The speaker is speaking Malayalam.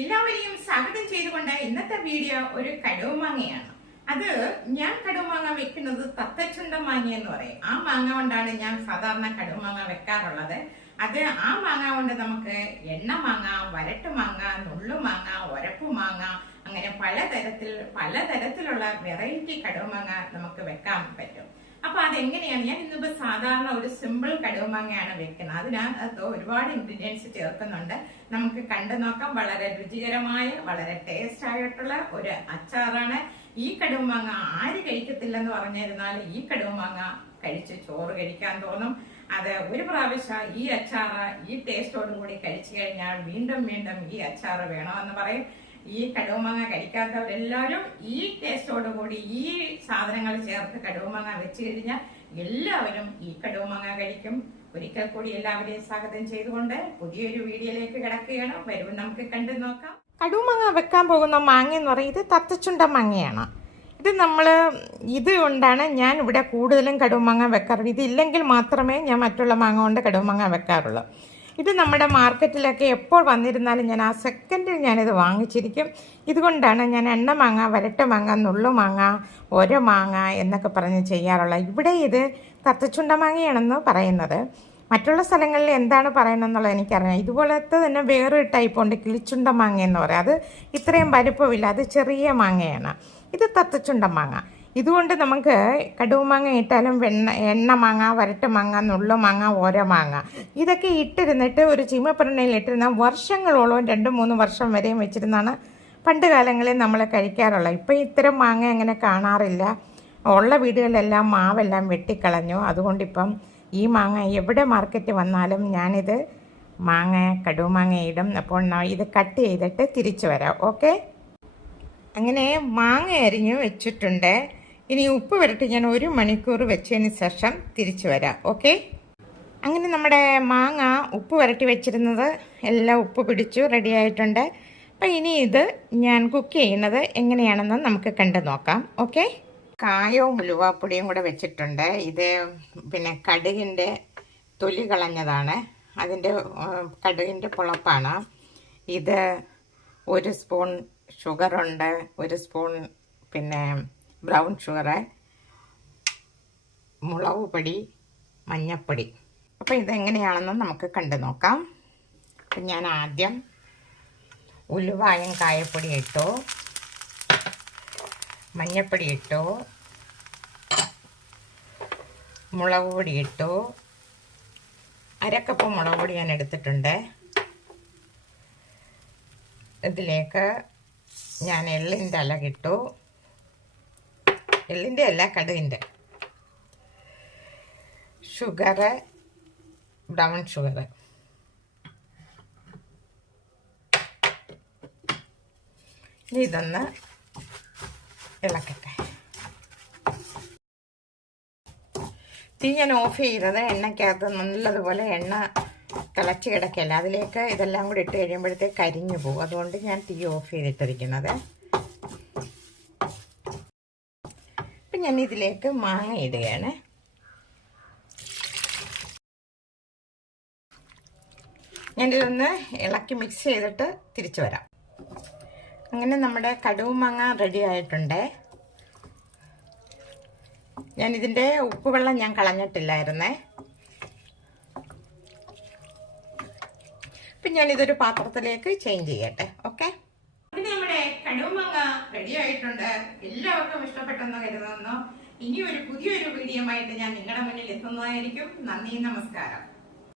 എല്ലാവരെയും സ്വാഗതം ചെയ്തുകൊണ്ട് ഇന്നത്തെ വീഡിയോ ഒരു കടുവമാങ്ങയാണ് അത് ഞാൻ കടുവമാങ്ങ വെക്കുന്നത് തത്തച്ചുണ്ട മാങ്ങ എന്ന് പറയും. ആ മാങ്ങ കൊണ്ടാണ് ഞാൻ സാധാരണ കടുവമാങ്ങ വെക്കാറുള്ളത്. അത് ആ മാങ്ങ കൊണ്ട് നമുക്ക് എണ്ണ മാങ്ങ വരട്ട് മാങ്ങ നുള്ളു മാങ്ങ ഒരപ്പ് മാങ്ങ അങ്ങനെ പലതരത്തിൽ പലതരത്തിലുള്ള വെറൈറ്റി കടുവമാങ്ങ നമുക്ക് വെക്കാൻ പറ്റും. അപ്പൊ അതെങ്ങനെയാണ്? ഞാൻ ഇന്നിപ്പോ സാധാരണ ഒരു സിമ്പിൾ കടുവമാങ്ങയാണ് വെക്കുന്നത്. അതിനകത്ത് ഒരുപാട് ഇൻഗ്രീഡിയൻസ് ചേർക്കുന്നുണ്ട്. നമുക്ക് കണ്ടു നോക്കാം. വളരെ രുചികരമായ വളരെ ടേസ്റ്റ് ആയിട്ടുള്ള ഒരു അച്ചാറാണ്. ഈ കടുവമാങ്ങ ആര് കഴിക്കത്തില്ലെന്ന് പറഞ്ഞിരുന്നാൽ ഈ കടുവമാങ്ങ കഴിച്ച് ചോറ് കഴിക്കാൻ തോന്നും. അത് ഒരു പ്രാവശ്യം ഈ അച്ചാറ് ഈ ടേസ്റ്റോട് കൂടി കഴിച്ചു കഴിഞ്ഞാൽ വീണ്ടും വീണ്ടും ഈ അച്ചാറ് വേണമെന്ന് പറയും. ഈ കടുവമാങ്ങ കഴിക്കാത്തവരെല്ലാവരും ഈ ടേസ്റ്റോട് കൂടി ഈ സാധനങ്ങൾ ചേർത്ത് കടുവമാങ്ങ വെച്ച് കഴിഞ്ഞാൽ എല്ലാവരും ഈ കടുവമാങ്ങ കഴിക്കും. ഒരിക്കൽ കൂടി എല്ലാവരെയും സ്വാഗതം ചെയ്തുകൊണ്ട് പുതിയൊരു വീഡിയോയിലേക്ക് കിടക്കുകയാണ്. വരും നമുക്ക് കണ്ടു നോക്കാം. കടുമാങ്ങ വെക്കാൻ പോകുന്ന മാങ്ങ എന്ന് പറയുന്നത് തത്തച്ചുണ്ട മാങ്ങയാണ്. ഇത് നമ്മൾ ഇത് കൊണ്ടാണ് ഞാൻ ഇവിടെ കൂടുതലും കടുമാങ്ങ വെക്കാറുള്ളത്. ഇതില്ലെങ്കിൽ മാത്രമേ ഞാൻ മറ്റുള്ള മാങ്ങ കൊണ്ട് കടുമാങ്ങ വെക്കാറുള്ളൂ. ഇത് നമ്മുടെ മാർക്കറ്റിലൊക്കെ എപ്പോൾ വന്നിരുന്നാലും ഞാൻ ആ സെക്കൻഡിൽ ഞാനിത് വാങ്ങിച്ചിരിക്കും. ഇതുകൊണ്ടാണ് ഞാൻ എണ്ണ മാങ്ങ വരട്ട മാങ്ങ നുള്ളു മാങ്ങ ഒര മാങ്ങ എന്നൊക്കെ പറഞ്ഞ് ചെയ്യാറുള്ളത്. ഇവിടെ ഇത് തത്തച്ചുണ്ട മാങ്ങയാണെന്ന് പറയുന്നത്. മറ്റുള്ള സ്ഥലങ്ങളിൽ എന്താണ് പറയുന്നതെന്നുള്ളത് എനിക്കറിയാം. ഇതുപോലത്തെ തന്നെ വേറൊരു ടൈപ്പ് ഉണ്ട് കിളിച്ചുണ്ട മാങ്ങ എന്ന് പറയും. അത് ഇത്രയും വലുപ്പമില്ല അത് ചെറിയ മാങ്ങയാണ്. ഇത് തത്തച്ചുണ്ട മാങ്ങ. ഇതുകൊണ്ട് നമുക്ക് കടുവമാങ്ങ ഇട്ടാലും വെണ്ണ എണ്ണ മാങ്ങ വരട്ട് മാങ്ങ നുള്ളു മാങ്ങ ഓര മാങ്ങ. ഇതൊക്കെ ഇട്ടിരുന്നിട്ട് ഒരു ചീമപ്പറണയിൽ ഇട്ടിരുന്ന വർഷങ്ങളോളം രണ്ട് മൂന്ന് വർഷം വരെയും വെച്ചിരുന്നാണ് പണ്ട് കാലങ്ങളിൽ നമ്മൾ കഴിക്കാറുള്ളത്. ഇപ്പം ഇത്തരം മാങ്ങ അങ്ങനെ കാണാറില്ല. ഉള്ള വീടുകളിലെല്ലാം മാവെല്ലാം വെട്ടിക്കളഞ്ഞു. അതുകൊണ്ടിപ്പം ഈ മാങ്ങ എവിടെ മാർക്കറ്റ് വന്നാലും ഞാനിത് മാങ്ങ കടുമാങ്ങ ഇടും. അപ്പോൾ ഇത് കട്ട് ചെയ്തിട്ട് തിരിച്ചു വരാം. ഓക്കെ? അങ്ങനെ മാങ്ങ അരിഞ്ഞ് വെച്ചിട്ടുണ്ട്. ഇനി ഉപ്പ് വരട്ടി ഞാൻ ഒരു മണിക്കൂർ വെച്ചതിന് ശേഷം തിരിച്ചു വരാം ഓക്കെ? അങ്ങനെ നമ്മുടെ മാങ്ങ ഉപ്പ് വരട്ടി വെച്ചിരുന്നത് എല്ലാം ഉപ്പ് പിടിച്ചു റെഡി ആയിട്ടുണ്ട്. അപ്പം ഇനി ഇത് ഞാൻ കുക്ക് ചെയ്യുന്നത് എങ്ങനെയാണെന്ന് നമുക്ക് കണ്ടു നോക്കാം ഓക്കെ? കായവും ഉലുവാപ്പൊടിയും കൂടെ വെച്ചിട്ടുണ്ട്. ഇത് പിന്നെ കടുകിന്റെ തൊലി കളഞ്ഞതാണ്. അതിന്റെ കടുകിന്റെ പുളപ്പാണ്. ഇത് ഒരു സ്പൂൺ ഷുഗറുണ്ട് ഒരു സ്പൂൺ പിന്നെ ബ്രൗൺ ഷുഗർ മുളക് പൊടി മഞ്ഞപ്പൊടി. അപ്പോൾ ഇതെങ്ങനെയാണെന്ന് നമുക്ക് കണ്ടു നോക്കാം. അപ്പം ഞാൻ ആദ്യം ഉലുവായും കായപ്പൊടി ഇട്ടു. മഞ്ഞപ്പൊടി ഇട്ടു. മുളക് പൊടി ഇട്ടു. അരക്കപ്പ് മുളക് പൊടി ഞാൻ എടുത്തിട്ടുണ്ട്. ഇതിലേക്ക് ഞാൻ എള്ളിന്റെ അല എള്ളിന്റെ അല്ല കടുകിന്റെ ഷുഗർ ബ്രൗൺ ഷുഗർ ഇനി ഇതൊന്ന് ഇളക്കട്ടെ. തീ ഞാൻ ഓഫ് ചെയ്തത് എണ്ണയ്ക്കകത്ത് നല്ലതുപോലെ എണ്ണ തിളച്ച് കിടക്കല്ല അതിലേക്ക് ഇതെല്ലാം കൂടി ഇട്ട് കഴിയുമ്പോഴത്തേക്ക് കരിഞ്ഞു പോകും. അതുകൊണ്ട് ഞാൻ തീ ഓഫ് ചെയ്തിട്ടിരിക്കുന്നത്. അപ്പം ഞാൻ ഇതിലേക്ക് മാങ്ങ ഇടുകയാണ്. ഞാൻ ഞാനിതൊന്ന് ഇളക്കി മിക്സ് ചെയ്തിട്ട് തിരിച്ചു വരാം. അങ്ങനെ നമ്മുടെ കടുവ് മാങ്ങ റെഡി ആയിട്ടുണ്ട്. ഞാൻ ഇതിന്റെ ഉപ്പുവെള്ളം ഞാൻ കളഞ്ഞിട്ടില്ലായിരുന്നേ. അപ്പം ഞാനിതൊരു പാത്രത്തിലേക്ക് ചേഞ്ച് ചെയ്യട്ടെ ഓക്കെ പിന്നെ നമ്മുടെ കടുവമാങ്ങ റെഡി ആയിട്ടുണ്ട് എല്ലാവർക്കും ഇഷ്ടപ്പെട്ടെന്ന് കരുതുന്നു. ഇനി ഒരു പുതിയൊരു വീഡിയോ ആയിട്ട് ഞാൻ നിങ്ങളുടെ മുന്നിൽ എത്തുന്നതായിരിക്കും. നന്ദി നമസ്കാരം.